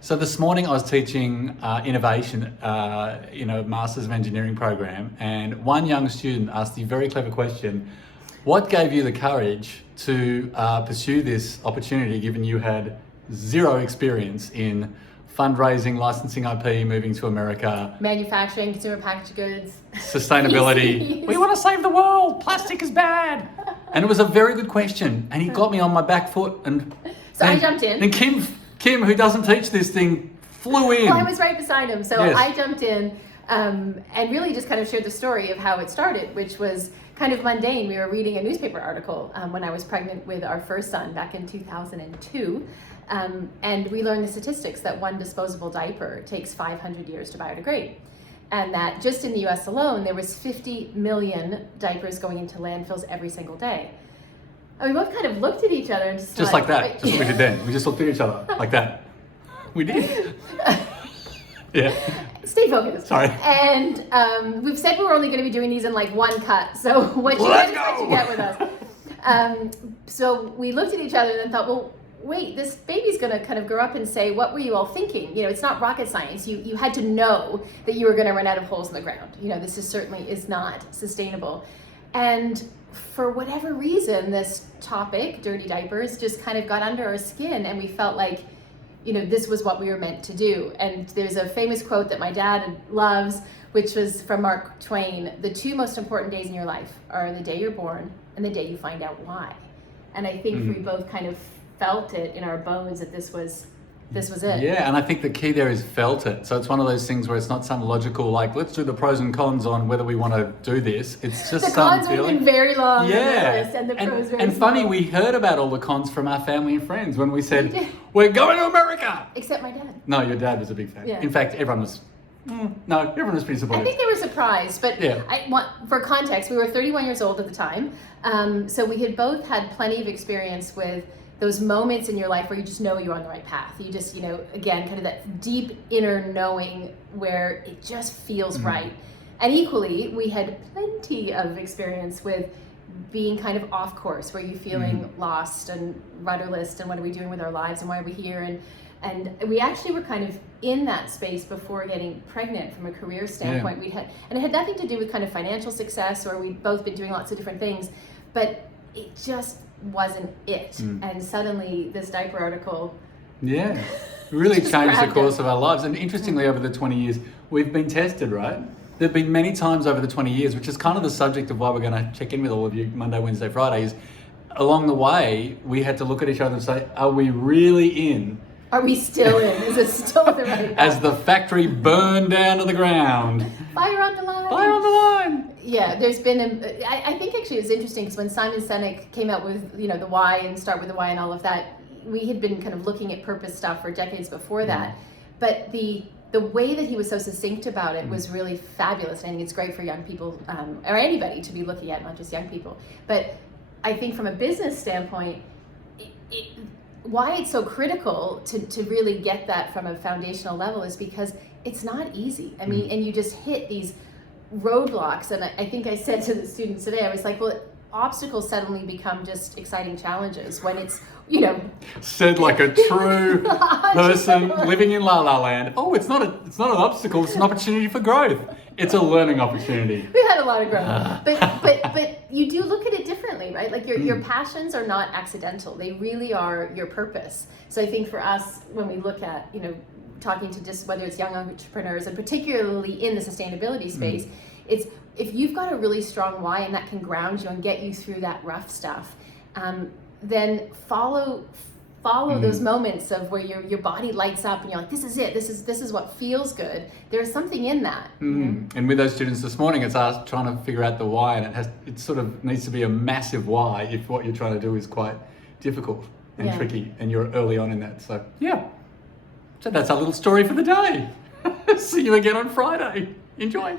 So this morning I was teaching innovation in a Masters of Engineering program, and one young student asked the very clever question, what gave you the courage to pursue this opportunity given you had zero experience in fundraising, licensing IP, moving to America, manufacturing, consumer packaged goods, sustainability. We want to save the world, plastic is bad. And it was a very good question, and he got me on my back foot. And so I jumped in. And Kim, who doesn't teach this thing, flew in. Well, I was right beside him, so yes. I jumped in and really just kind of shared the story of how it started, which was kind of mundane. We were reading a newspaper article when I was pregnant with our first son back in 2002, and we learned the statistics that one disposable diaper takes 500 years to biodegrade. And that just in the US alone, there was 50 million diapers going into landfills every single day. And we both kind of looked at each other and just like that, just what we did then. We just looked at each other like that. We did. Yeah. Stay focused. Sorry. And we've said we're only going to be doing these in like one cut, so what you get is what you get with us. So we looked at each other and then thought, well, wait, this baby's going to kind of grow up and say, what were you all thinking? You know, it's not rocket science. You had to know that you were going to run out of holes in the ground. You know, this certainly is not sustainable. And for whatever reason, this topic, dirty diapers, just kind of got under our skin, and we felt like, you know, this was what we were meant to do. And there's a famous quote that my dad loves, which was from Mark Twain: the two most important days in your life are the day you're born and the day you find out why. And I think we both kind of felt it in our bones that this was it. Yeah, and I think the key there is felt it. So it's one of those things where it's not some logical, like, let's do the pros and cons on whether we want to do this. It's just the cons would have been very long on the list, and the pros very small. Funny, we heard about all the cons from our family and friends when we said, we're going to America. Except my dad. No, your dad was a big fan. Yeah. In fact, everyone was pretty supportive. I think they were surprised, but yeah. For context, we were 31 years old at the time, so we had both had plenty of experience with those moments in your life where you just know you're on the right path. You just, you know, again, kind of that deep inner knowing where it just feels right. And equally, we had plenty of experience with being kind of off course, where you're feeling lost and rudderless, and what are we doing with our lives, and why are we here? And we actually were kind of in that space before getting pregnant from a career standpoint. And it had nothing to do with kind of financial success, or we'd both been doing lots of different things, but it just wasn't it. And suddenly this diaper article really changed the course of our lives. And interestingly, over the 20 years, we've been tested, right? There have been many times over the 20 years, which is kind of the subject of why we're going to check in with all of you Monday, Wednesday, Friday, is along the way, we had to look at each other and say, are we really in? Are we still in? Is it still the right path? As the factory burned down to the ground. Fire on the line. Fire on the line. Yeah, there's been I think actually it's interesting because when Simon Sinek came out with, you know, the why and start with the why and all of that, we had been kind of looking at purpose stuff for decades before that. But the way that he was so succinct about it was really fabulous. And I think it's great for young people or anybody to be looking at, not just young people. But I think from a business standpoint, why it's so critical to really get that from a foundational level is because it's not easy. I mean, and you just hit these roadblocks. And I think I said to the students today, I was like, well, obstacles suddenly become just exciting challenges when it's, you know. Said like a true person living in La La Land. Oh, it's not an obstacle, it's an opportunity for growth. It's a learning opportunity. We had a lot of growth. But you do look at it differently, right? Like your passions are not accidental. They really are your purpose. So I think for us, when we look at, you know, talking to just whether it's young entrepreneurs and particularly in the sustainability space, it's if you've got a really strong why and that can ground you and get you through that rough stuff, then follow those moments of where your body lights up and you're like, this is it, this is what feels good. There's something in that. And with those students this morning, it's us trying to figure out the why, and it sort of needs to be a massive why if what you're trying to do is quite difficult and tricky and you're early on in that. So so that's our little story for the day. See you again on Friday. Enjoy.